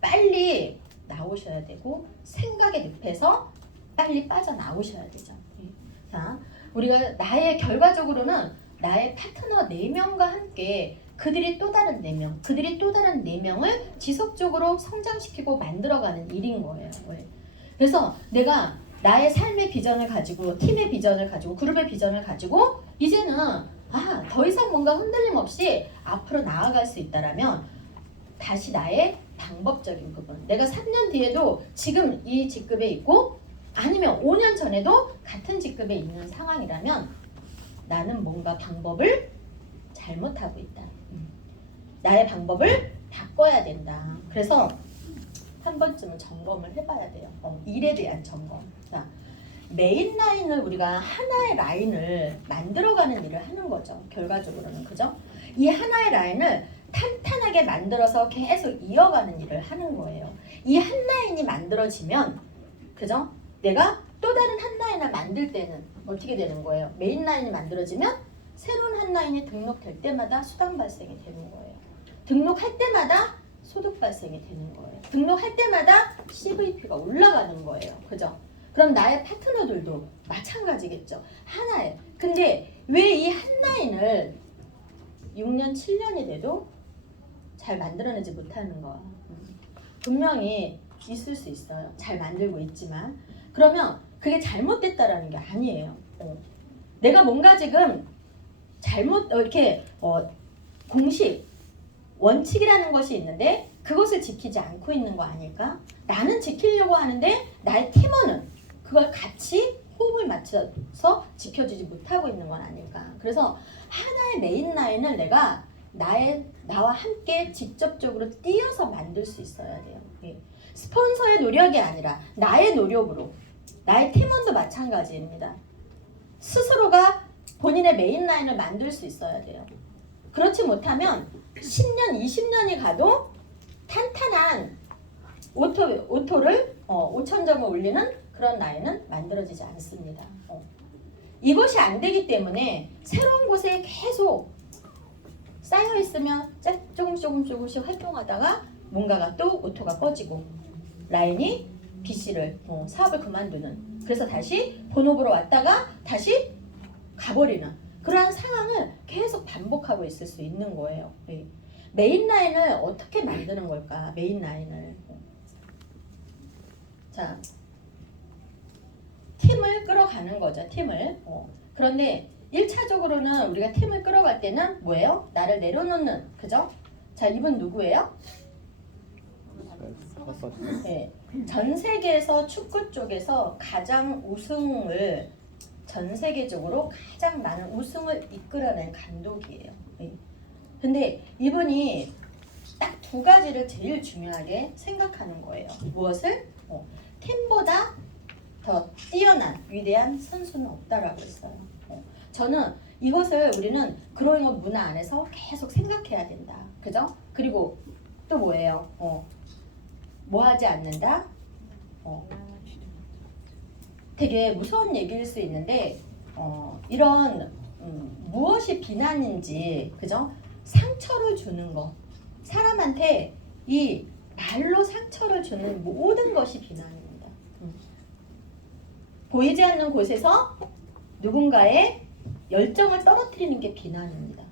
빨리 나오셔야 되고 생각의 늪에서 빨리 빠져나오셔야 되죠. 예. 자, 우리가 나의 결과적으로는 나의 파트너 4명과 함께 그들이 또 다른 4명, 그들이 또 다른 4명을 지속적으로 성장시키고 만들어가는 일인 거예요. 그래서 내가 나의 삶의 비전을 가지고 팀의 비전을 가지고 그룹의 비전을 가지고 이제는 더 이상 뭔가 흔들림 없이 앞으로 나아갈 수 있다라면 다시 나의 방법적인 부분, 내가 3년 뒤에도 지금 이 직급에 있고 아니면 5년 전에도 같은 직급에 있는 상황이라면 나는 뭔가 방법을 잘못하고 있다. 나의 방법을 바꿔야 된다. 그래서 한 번쯤은 점검을 해봐야 돼요. 일에 대한 점검. 자, 메인 라인을 우리가 하나의 라인을 만들어가는 일을 하는 거죠. 결과적으로는 그죠? 이 하나의 라인을 탄탄하게 만들어서 계속 이어가는 일을 하는 거예요. 이 한 라인이 만들어지면 그죠? 내가 또 다른 한 라인을 만들 때는 어떻게 되는 거예요? 메인 라인이 만들어지면 새로운 한 라인이 등록될 때마다 수당 발생이 되는 거예요. 등록할 때마다 소득 발생이 되는 거예요. 등록할 때마다 CVP가 올라가는 거예요. 그죠? 그럼 나의 파트너들도 마찬가지겠죠. 하나에. 근데 왜 이 한 라인을 6년, 7년이 돼도 잘 만들어내지 못하는 거야. 분명히 있을 수 있어요. 잘 만들고 있지만. 그러면 그게 잘못됐다라는 게 아니에요. 내가 뭔가 지금 잘못 이렇게 공식, 원칙이라는 것이 있는데 그것을 지키지 않고 있는 거 아닐까? 나는 지키려고 하는데 나의 팀원은 그걸 같이 호흡을 맞춰서 지켜주지 못하고 있는 건 아닐까? 그래서 하나의 메인 라인을 내가 나와 함께 직접적으로 띄어서 만들 수 있어야 돼요. 스폰서의 노력이 아니라 나의 노력으로, 나의 팀원도 마찬가지입니다. 스스로가 본인의 메인 라인을 만들 수 있어야 돼요. 그렇지 못하면 10년, 20년이 가도 탄탄한 오토를 5,000점을 올리는 그런 라인은 만들어지지 않습니다. 이것이 안 되기 때문에 새로운 곳에 계속 쌓여 있으면 조금씩 활동하다가 뭔가가 또 오토가 꺼지고 라인이 BC를 사업을 그만두는, 그래서 다시 본업으로 왔다가 다시 가버리는 그러한 상황을 계속 반복하고 있을 수 있는 거예요. 메인 라인을 어떻게 만드는 걸까? 메인 라인을 자, 팀을 끌어가는 거죠. 팀을. 그런데 1차적으로는 우리가 팀을 끌어갈 때는 뭐예요? 나를 내려놓는, 그죠? 자, 이분 누구예요? 네, 전 세계에서 축구 쪽에서 가장 우승을, 전 세계적으로 가장 많은 우승을 이끌어낸 감독이에요. 근데 이분이 딱 2가지를 제일 중요하게 생각하는 거예요. 무엇을? 팀보다 더 뛰어난 위대한 선수는 없다라고 했어요. 저는 이것을 우리는 그로잉업 문화 안에서 계속 생각해야 된다. 그죠? 그리고 또 뭐예요? 뭐 하지 않는다? 되게 무서운 얘기일 수 있는데 이런 무엇이 비난인지, 그죠? 상처를 주는 거, 사람한테 이 말로 상처를 주는 모든 것이 비난입니다. 보이지 않는 곳에서 누군가의 열정을 떨어뜨리는 게 비난입니다.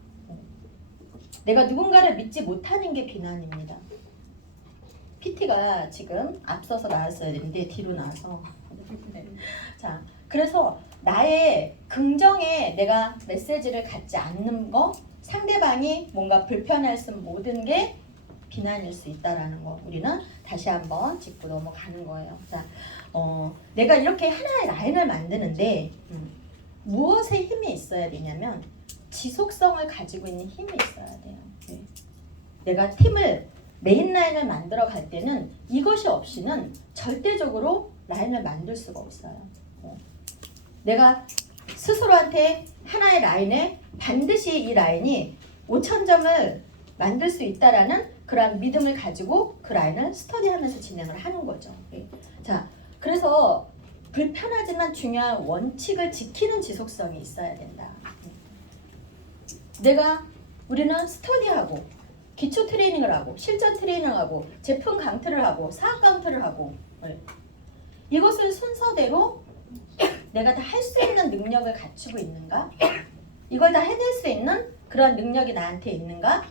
내가 누군가를 믿지 못하는 게 비난입니다. PT가 지금 앞서서 나왔어야 되는데 뒤로 나와서 자, 그래서 나의 긍정에 내가 메시지를 갖지 않는 거, 상대방이 뭔가 불편했음 모든 게 비난일 수 있다라는 거 우리는 다시 한번 짚고 넘어가는 거예요. 자, 내가 이렇게 하나의 라인을 만드는데 무엇에 힘이 있어야 되냐면 지속성을 가지고 있는 힘이 있어야 돼요. 내가 팀을, 메인 라인을 만들어 갈 때는 이것이 없이는 절대적으로 라인을 만들 수가 없어요. 내가 스스로한테 하나의 라인에 반드시 이 라인이 5,000점을 만들 수 있다라는 그런 믿음을 가지고 그 라인을 스터디하면서 진행을 하는 거죠. 자, 그래서 불편하지만 중요한 원칙을 지키는 지속성이 있어야 된다. 우리는 스터디하고 기초 트레이닝을 하고 실전 트레이닝을 하고 제품 강트를 하고 사업 강트를 하고 이것을 순서대로 내가 다 할 수 있는 능력을 갖추고 있는가? 이걸 다 해낼 수 있는 그런 능력이 나한테 있는가?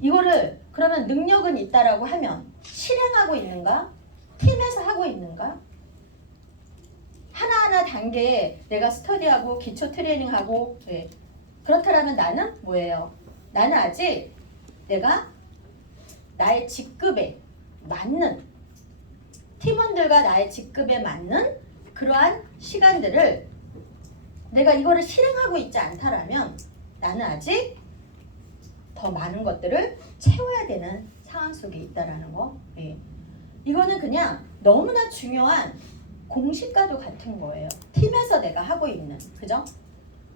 이거를 그러면 능력은 있다라고 하면 실행하고 있는가? 팀에서 하고 있는가? 하나하나 단계에 내가 스터디하고 기초 트레이닝하고 그렇다면 나는 뭐예요? 나는 아직 내가 나의 직급에 맞는 팀원들과 나의 직급에 맞는 그러한 시간들을 내가 이거를 실행하고 있지 않다라면 나는 아직 더 많은 것들을 채워야 되는 상황 속에 있다라는 거. 이거는 그냥 너무나 중요한 공식과도 같은 거예요. 팀에서 내가 하고 있는, 그죠?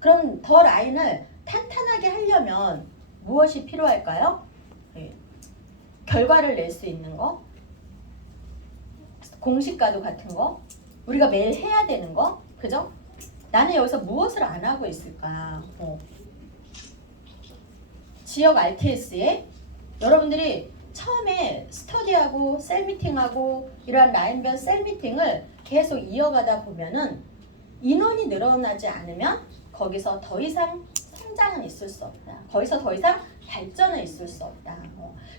그럼 더 라인을 탄탄하게 하려면 무엇이 필요할까요? 결과를 낼 수 있는 거, 공식과도 같은 거, 우리가 매일 해야 되는 거, 그죠? 나는 여기서 무엇을 안 하고 있을까? 지역 RTS에 여러분들이 처음에 스터디하고 셀미팅하고 이러한 라인별 셀미팅을 계속 이어가다 보면은 인원이 늘어나지 않으면 거기서 더 이상 성장은 있을 수 없다. 거기서 더 이상 발전은 있을 수 없다.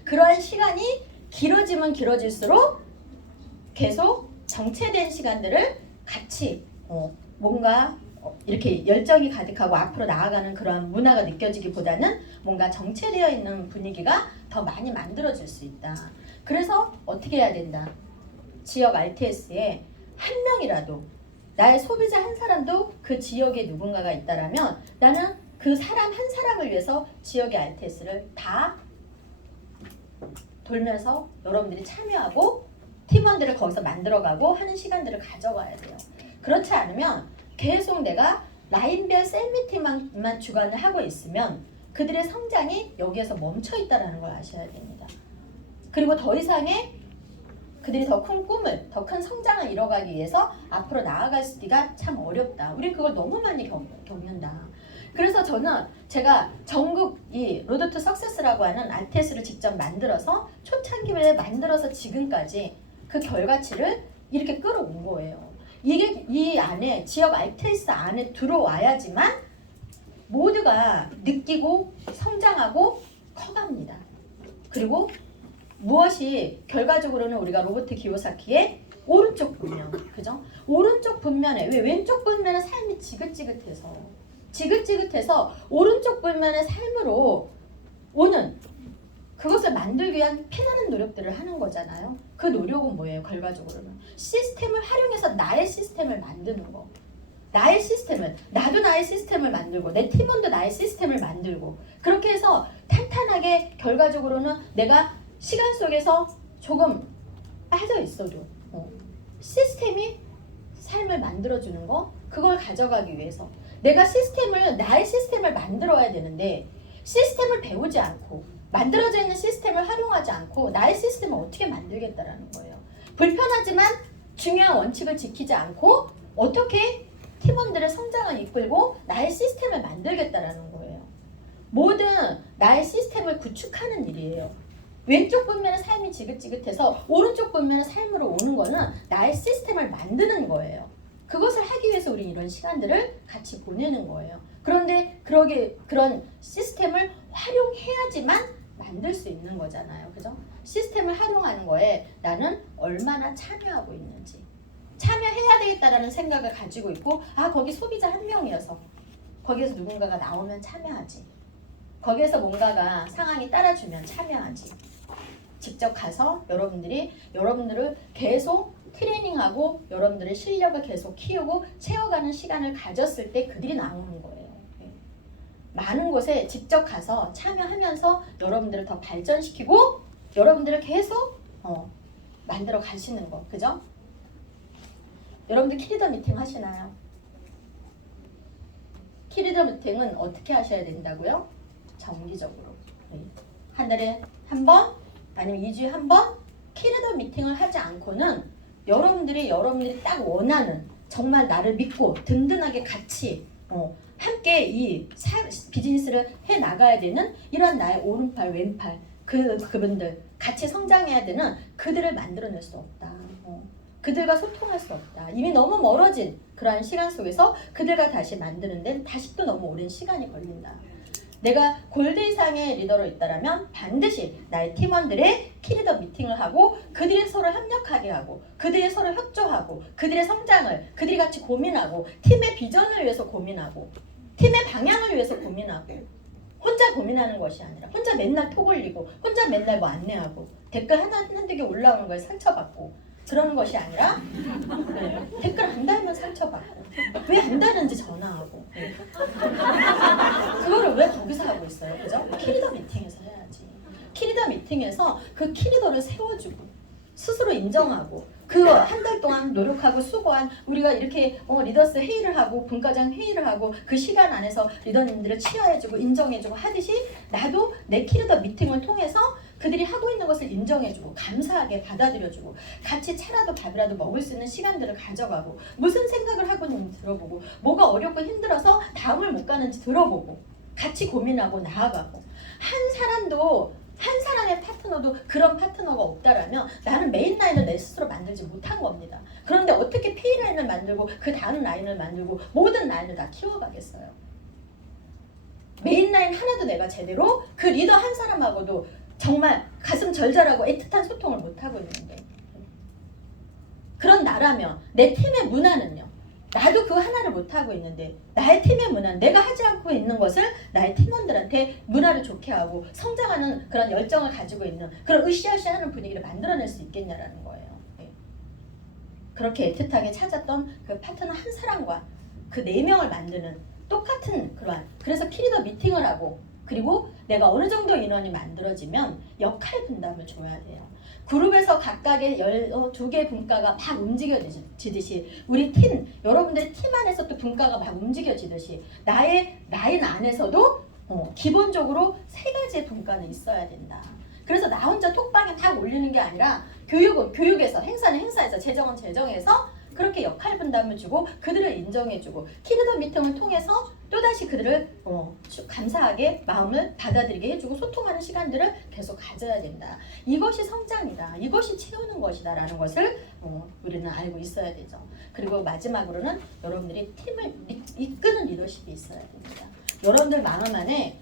그러한 시간이 길어지면 길어질수록 계속 정체된 시간들을 같이 뭔가 이렇게 열정이 가득하고 앞으로 나아가는 그런 문화가 느껴지기보다는 뭔가 정체되어 있는 분위기가 더 많이 만들어질 수 있다. 그래서 어떻게 해야 된다? 지역 RTS에 한 명이라도 나의 소비자 한 사람도 그 지역에 누군가가 있다라면 나는 그 사람 한 사람을 위해서 지역의 RTS를 다 돌면서 여러분들이 참여하고 팀원들을 거기서 만들어가고 하는 시간들을 가져가야 돼요. 그렇지 않으면 계속 내가 라인별 셀미팅만 주관을 하고 있으면 그들의 성장이 여기에서 멈춰 있다는 걸 아셔야 됩니다. 그리고 더 이상의 그들이 더 큰 꿈을, 더 큰 성장을 이뤄가기 위해서 앞으로 나아가기가 참 어렵다. 우리 그걸 너무 많이 겪는다. 그래서 저는 제가 전국 이 로드 투 석세스라고 하는 RTS를 직접 만들어서 초창기에 만들어서 지금까지 그 결과치를 이렇게 끌어온 거예요. 이게 이 안에 지역 RTS 안에 들어와야지만 모두가 느끼고 성장하고 커갑니다. 그리고 무엇이 결과적으로는 우리가 로버트 기요사키의 오른쪽 분면, 그죠? 오른쪽 분면에 왜 왼쪽 분면은 삶이 지긋지긋해서 오른쪽 분면의 삶으로 오는 그것을 만들기 위한 피나는 노력들을 하는 거잖아요. 그 노력은 뭐예요? 결과적으로는 시스템을 활용해서 나의 시스템을 만드는 거. 나의 시스템을, 나도 나의 시스템을 만들고 내 팀원도 나의 시스템을 만들고 그렇게 해서 탄탄하게 결과적으로는 내가 시간 속에서 조금 빠져 있어도 시스템이 삶을 만들어주는 거, 그걸 가져가기 위해서 내가 나의 시스템을 만들어야 되는데 시스템을 배우지 않고 만들어져 있는 시스템을 활용하지 않고 나의 시스템을 어떻게 만들겠다라는 거예요. 불편하지만 중요한 원칙을 지키지 않고 어떻게 팀원들의 성장을 이끌고 나의 시스템을 만들겠다라는 거예요. 모든 나의 시스템을 구축하는 일이에요. 왼쪽 분면의 삶이 지긋지긋해서 오른쪽 분면의 삶으로 오는 거는 나의 시스템을 만드는 거예요. 그것을 하기 위해서 우리 이런 시간들을 같이 보내는 거예요. 그런데 그런 시스템을 활용해야지만 만들 수 있는 거잖아요. 그죠? 시스템을 활용하는 거에 나는 얼마나 참여하고 있는지. 참여해야 되겠다라는 생각을 가지고 있고 거기 소비자 한 명이어서 거기에서 누군가가 나오면 참여하지. 거기에서 뭔가가 상황이 따라주면 참여하지. 직접 가서 여러분들을 계속 트레이닝하고 여러분들의 실력을 계속 키우고 채워가는 시간을 가졌을 때 그들이 나오는 거예요. 많은 곳에 직접 가서 참여하면서 여러분들을 더 발전시키고 여러분들을 계속 만들어 가시는 거. 그죠? 여러분들 키리더 미팅 하시나요? 키리더 미팅은 어떻게 하셔야 된다고요? 정기적으로. 한 달에 한 번 아니면 2주에 한 번 키리더 미팅을 하지 않고는 여러분들이 딱 원하는 정말 나를 믿고 든든하게 같이 함께 이 비즈니스를 해 나가야 되는 이런 나의 오른팔 왼팔 그분들 같이 성장해야 되는 그들을 만들어낼 수 없다. 그들과 소통할 수 없다. 이미 너무 멀어진 그러한 시간 속에서 그들과 다시 만드는 데는 다시 또 너무 오랜 시간이 걸린다. 내가 골드 이상의 리더로 있다라면 반드시 나의 팀원들의 키리더 미팅을 하고 그들이 서로 협력하게 하고 그들이 서로 협조하고 그들의 성장을 그들이 같이 고민하고 팀의 비전을 위해서 고민하고 팀의 방향을 위해서 고민하고 혼자 고민하는 것이 아니라 혼자 맨날 톡 올리고 혼자 맨날 뭐 안내하고 댓글 한두 개 올라오는 거에 상처받고 그러는 것이 아니라 댓글 안 달면 상처받고 왜 안 다는지 전화하고 그거를 왜 거기서 하고 있어요? 그죠? 키리더 미팅에서 해야지. 키리더 미팅에서 그 키리더를 세워주고 스스로 인정하고 그 한 달 동안 노력하고 수고한 우리가 이렇게 리더스 회의를 하고 분과장 회의를 하고 그 시간 안에서 리더님들을 치하해주고 인정해주고 하듯이 나도 내 키리더 미팅을 통해서 그들이 하고 있는 것을 인정해주고 감사하게 받아들여주고 같이 차라도 밥이라도 먹을 수 있는 시간들을 가져가고 무슨 생각을 하고 있는지 들어보고 뭐가 어렵고 힘들어서 다음을 못 가는지 들어보고 같이 고민하고 나아가고 한 사람의 파트너도 그런 파트너가 없다라면 나는 메인 라인을 내 스스로 만들지 못한 겁니다. 그런데 어떻게 페이 라인을 만들고 그 다음 라인을 만들고 모든 라인을 다 키워가겠어요. 메인 라인 하나도 내가 제대로 그 리더 한 사람하고도 정말 가슴 절절하고 애틋한 소통을 못하고 있는데 그런 나라면 내 팀의 문화는요. 나도 그 하나를 못하고 있는데 나의 팀의 문화는 내가 하지 않고 있는 것을 나의 팀원들한테 문화를 좋게 하고 성장하는 그런 열정을 가지고 있는 그런 으쌰으쌰하는 분위기를 만들어낼 수 있겠냐라는 거예요. 그렇게 애틋하게 찾았던 그 파트너 한 사람과 그 4명을 만드는 똑같은 그래서 키리더 미팅을 하고 그리고 내가 어느 정도 인원이 만들어지면 역할 분담을 줘야 돼요. 그룹에서 각각의 12개 분과가 막 움직여지듯이 우리 팀, 여러분들의 팀 안에서 또 분과가 막 움직여지듯이 나의 라인 안에서도 기본적으로 3가지의 분과는 있어야 된다. 그래서 나 혼자 톡방에 막 올리는 게 아니라 교육은 교육에서, 행사는 행사에서, 재정은 재정에서 그렇게 역할 분담을 주고 그들을 인정해주고 키리더 미팅을 통해서 또다시 그들을 감사하게 마음을 받아들이게 해주고 소통하는 시간들을 계속 가져야 된다. 이것이 성장이다. 이것이 채우는 것이다 라는 것을 우리는 알고 있어야 되죠. 그리고 마지막으로는 여러분들이 팀을 이끄는 리더십이 있어야 됩니다. 여러분들 마음 안에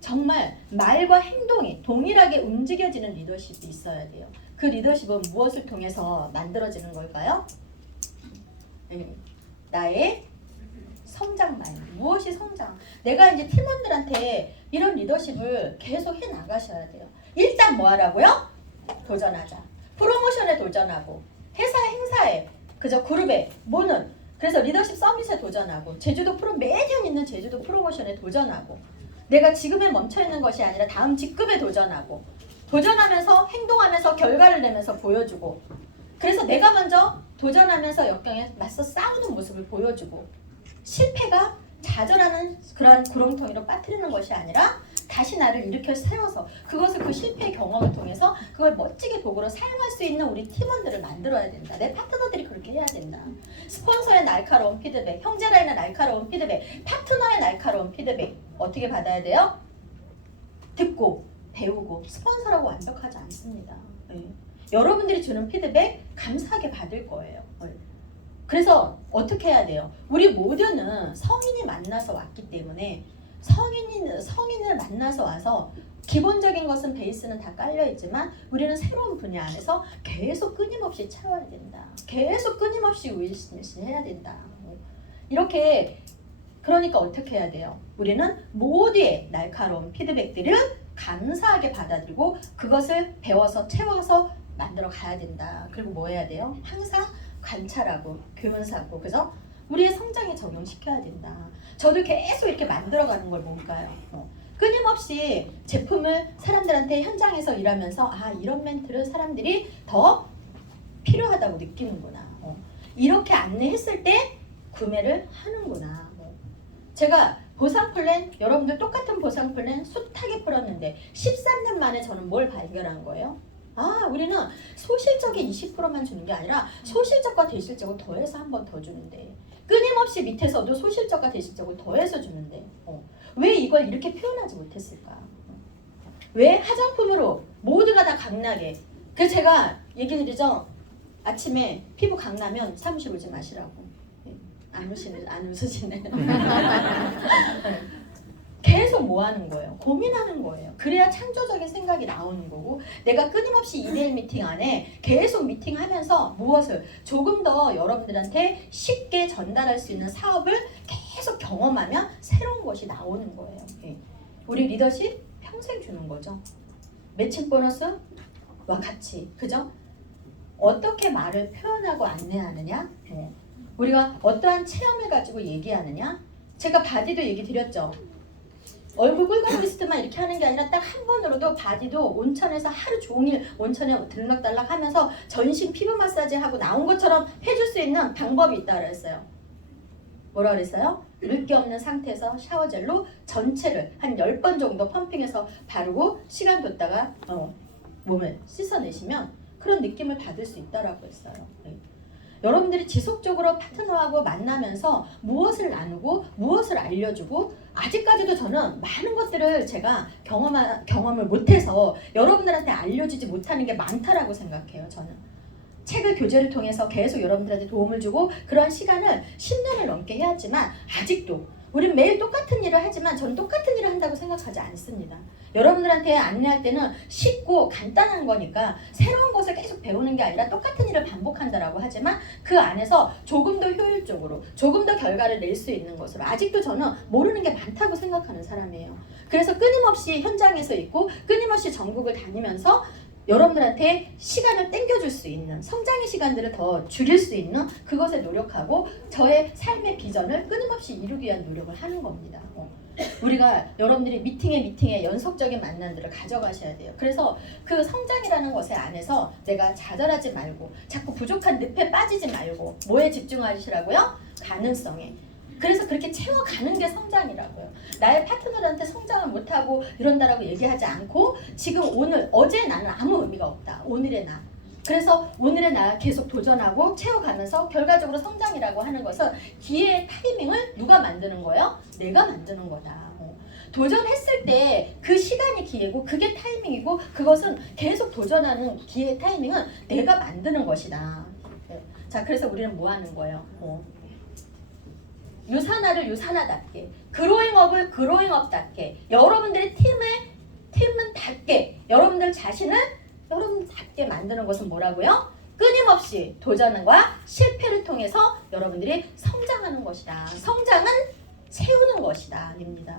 정말 말과 행동이 동일하게 움직여지는 리더십이 있어야 돼요. 그 리더십은 무엇을 통해서 만들어지는 걸까요? 나의 성장 마인드. 무엇이 성장? 내가 이제 팀원들한테 이런 리더십을 계속 해 나가셔야 돼요. 일단 뭐 하라고요? 도전하자. 프로모션에 도전하고 회사 행사에 그저 그룹에 모는 그래서 리더십 서밋에 도전하고 제주도 매년 있는 제주도 프로모션에 도전하고 내가 지금에 멈춰있는 것이 아니라 다음 직급에 도전하고 도전하면서 행동하면서 결과를 내면서 보여주고 그래서 내가 먼저 도전하면서 역경에 맞서 싸우는 모습을 보여주고 실패가 좌절하는 그러한 구렁텅이로 빠뜨리는 것이 아니라 다시 나를 일으켜 세워서 그것을 그 실패의 경험을 통해서 그걸 멋지게 도구로 사용할 수 있는 우리 팀원들을 만들어야 된다. 내 파트너들이 그렇게 해야 된다. 스폰서의 날카로운 피드백, 형제라인의 날카로운 피드백, 파트너의 날카로운 피드백 어떻게 받아야 돼요? 듣고 배우고 스폰서라고 완벽하지 않습니다. 여러분들이 주는 피드백 감사하게 받을 거예요. 그래서 어떻게 해야 돼요? 우리 모두는 성인이 만나서 왔기 때문에 성인을 만나서 와서 기본적인 것은 베이스는 다 깔려있지만 우리는 새로운 분야 안에서 계속 끊임없이 채워야 된다. 계속 끊임없이 해야 된다. 이렇게 그러니까 어떻게 해야 돼요? 우리는 모두의 날카로운 피드백들을 감사하게 받아들이고 그것을 배워서 채워서 만들어 가야 된다. 그리고 뭐 해야 돼요? 항상 관찰하고 교훈삼고 그죠? 우리의 성장에 적용시켜야 된다. 저도 계속 이렇게 만들어가는 걸 볼까요? 끊임없이 제품을 사람들한테 현장에서 일하면서 이런 멘트를 사람들이 더 필요하다고 느끼는구나. 이렇게 안내했을 때 구매를 하는구나. 제가 보상 플랜, 여러분들 똑같은 보상 플랜 숱하게 풀었는데 13년 만에 저는 뭘 발견한 거예요? 우리는 소실적인 20%만 주는 게 아니라 소실적과 대실적을 더해서 한 번 더 주는데 끊임없이 밑에서도 소실적과 대실적을 더해서 주는데 왜 이걸 이렇게 표현하지 못했을까? 왜 화장품으로 모두가 다 강나게 그래서 제가 얘기 드리죠. 아침에 피부 강나면 사무실 오지 마시라고. 안 웃으시네. 계속 뭐 하는 거예요? 고민하는 거예요. 그래야 창조적인 생각이 나오는 거고, 내가 끊임없이 2대1 미팅 안에 계속 미팅하면서 무엇을 조금 더 여러분들한테 쉽게 전달할 수 있는 사업을 계속 경험하면 새로운 것이 나오는 거예요. 우리 리더십 평생 주는 거죠. 매칭 보너스와 같이, 그죠? 어떻게 말을 표현하고 안내하느냐, 우리가 어떠한 체험을 가지고 얘기하느냐. 제가 바디도 얘기 드렸죠. 얼굴 꿀광리스트만 이렇게 하는 게 아니라 딱 한 번으로도 바디도 온천에서 하루 종일 온천에 들락달락 하면서 전신 피부 마사지 하고 나온 것처럼 해줄 수 있는 방법이 있다고 그랬어요. 뭐라 그랬어요? 물기 없는 상태에서 샤워젤로 전체를 한 10번 정도 펌핑해서 바르고 시간 뒀다가 몸을 씻어내시면 그런 느낌을 받을 수 있다고 했어요. 여러분들이 지속적으로 파트너하고 만나면서 무엇을 나누고 무엇을 알려주고, 아직까지도 저는 많은 것들을 제가 경험을 못해서 여러분들한테 알려주지 못하는 게 많다라고 생각해요. 저는 책을 교재를 통해서 계속 여러분들한테 도움을 주고 그런 시간을 10년을 넘게 해왔지만 아직도 우린 매일 똑같은 일을 하지만 저는 똑같은 일을 한다고 생각하지 않습니다. 여러분들한테 안내할 때는 쉽고 간단한 거니까 새로운 것을 계속 배우는 게 아니라 똑같은 일을 반복한다라고 하지만 그 안에서 조금 더 효율적으로 조금 더 결과를 낼 수 있는 것으로 아직도 저는 모르는 게 많다고 생각하는 사람이에요. 그래서 끊임없이 현장에서 있고 끊임없이 전국을 다니면서 여러분들한테 시간을 땡겨줄 수 있는, 성장의 시간들을 더 줄일 수 있는 그것에 노력하고 저의 삶의 비전을 끊임없이 이루기 위한 노력을 하는 겁니다. 우리가 여러분들이 미팅에 연속적인 만남들을 가져가셔야 돼요. 그래서 그 성장이라는 것에 안에서 내가 좌절하지 말고 자꾸 부족한 늪에 빠지지 말고 뭐에 집중하시라고요? 가능성에. 그래서 그렇게 채워가는 게 성장이라고요. 나의 파트너한테 성장을 못하고 이런다라고 얘기하지 않고 지금 오늘, 어제 나는 아무 의미가 없다. 오늘의 나. 그래서 오늘의 나 계속 도전하고 채워가면서 결과적으로 성장이라고 하는 것은 기회의 타이밍을 누가 만드는 거예요? 내가 만드는 거다. 도전했을 때 그 시간이 기회고 그게 타이밍이고 그것은 계속 도전하는 기회의 타이밍은 내가 만드는 것이다. 자, 그래서 우리는 뭐 하는 거예요? 유산화를 유산화답게, 그로잉업을 그로잉업답게, 여러분들의 팀은답게, 여러분들 자신을 여러분답게 만드는 것은 뭐라고요? 끊임없이 도전과 실패를 통해서 여러분들이 성장하는 것이다. 성장은 세우는 것이다. 입니다.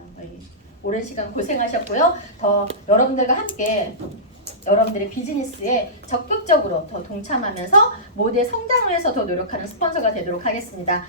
오랜 시간 고생하셨고요. 더 여러분들과 함께 여러분들의 비즈니스에 적극적으로 더 동참하면서 모두의 성장을 위해서 더 노력하는 스폰서가 되도록 하겠습니다.